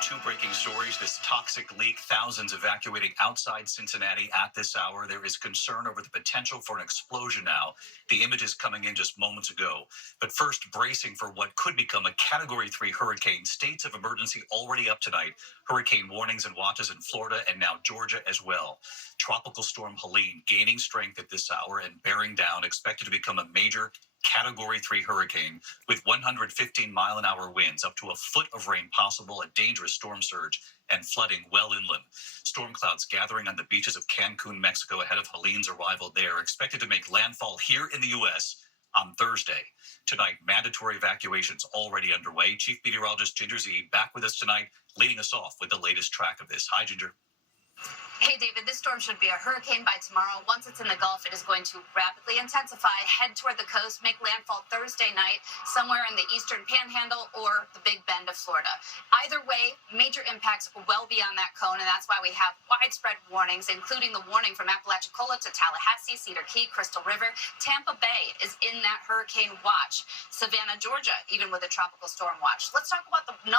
two breaking stories. This toxic leak, thousands evacuating outside Cincinnati at this hour. There is concern over the potential for an explosion now. The images coming in just moments ago. But first, bracing for what could become a Category 3 hurricane. States of emergency already up tonight. Hurricane warnings and watches in Florida and now Georgia as well. Tropical storm Helene gaining strength at this hour and bearing down, expected to become a major Category 3 hurricane with 115-mile-an-hour winds, up to a foot of rain possible, a dangerous storm surge, and flooding well inland. Storm clouds gathering on the beaches of Cancun, Mexico, ahead of Helene's arrival there, expected to make landfall here in the U.S. on Thursday. Tonight, mandatory evacuations already underway. Chief Meteorologist Ginger Z back with us tonight, leading us off with the latest track of this. Hi, Ginger. Hey, David, this storm should be a hurricane by tomorrow. Once it's in the Gulf, it is going to rapidly intensify, head toward the coast, make landfall Thursday night somewhere in the eastern panhandle or the Big Bend of Florida. Either way, major impacts well beyond that cone, and that's why we have widespread warnings, including the warning from Apalachicola to Tallahassee, Cedar Key, Crystal River. Tampa Bay is in that hurricane watch. Savannah, Georgia, even with a tropical storm watch. Let's talk about the #1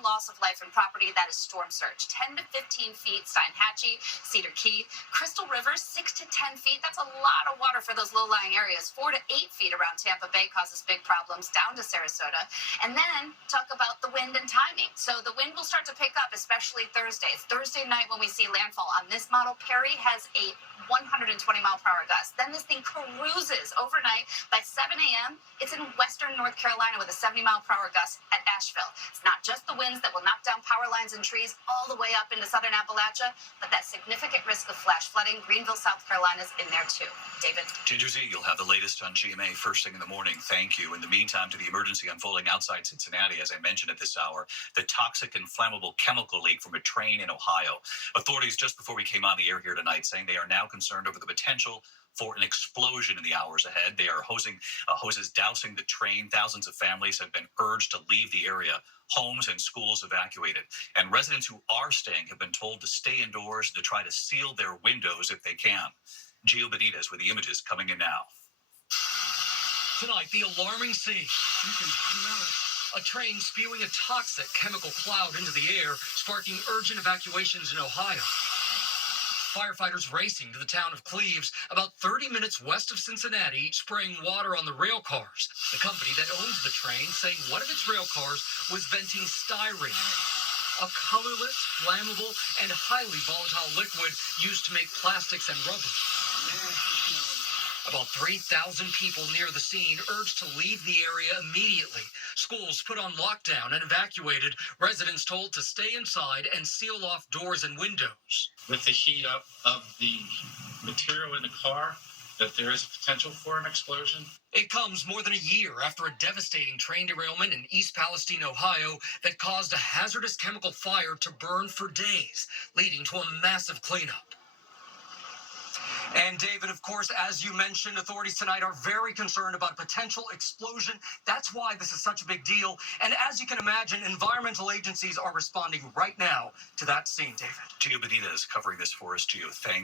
loss of life and property, that is storm surge. 10 to 15 feet, Steinhatchee, Cedar Key, Crystal River, 6 to 10 feet. That's a lot of water for those low-lying areas. 4 to 8 feet around Tampa Bay causes big problems, down to Sarasota. And then talk about the wind and timing. So the wind will start to pick up, especially Thursday. It's Thursday night when we see landfall. On this model, Perry has a 120-mile-per-hour gust. Then this thing cruises overnight. By 7 a.m., it's in western North Carolina with a 70-mile-per-hour gust at Asheville. It's not just the winds that will knock down power lines and trees all the way up into southern Appalachia, but that significant risk of flash flooding. Greenville, South Carolina is in there too. David. Ginger Z, you'll have the latest on GMA first thing in the morning. Thank you. In the meantime, to the emergency unfolding outside Cincinnati, as I mentioned at this hour, the toxic and flammable chemical leak from a train in Ohio. Authorities just before we came on the air here tonight saying they are now concerned over the potential for an explosion in the hours ahead. They are hoses dousing the train. Thousands of families have been urged to leave the area. Homes and schools evacuated. And residents who are staying have been told to stay indoors and to try to seal their windows if they can. Gio Benitez with the images coming in now. Tonight, the alarming scene. You can smell it. A train spewing a toxic chemical cloud into the air, sparking urgent evacuations in Ohio. Firefighters racing to the town of Cleves, about 30 minutes west of Cincinnati, spraying water on the rail cars. The company that owns the train saying one of its rail cars was venting styrene, a colorless, flammable, and highly volatile liquid used to make plastics and rubber. About 3,000 people near the scene urged to leave the area immediately. Schools put on lockdown and evacuated. Residents told to stay inside and seal off doors and windows. With the heat up of the material in the car, that there is a potential for an explosion. It comes more than a year after a devastating train derailment in East Palestine, Ohio, that caused a hazardous chemical fire to burn for days, leading to a massive cleanup. And David, of course, as you mentioned, authorities tonight are very concerned about a potential explosion. That's why this is such a big deal. And as you can imagine, environmental agencies are responding right now to that scene, David. Gio Benitez covering this for us, Gio. Thank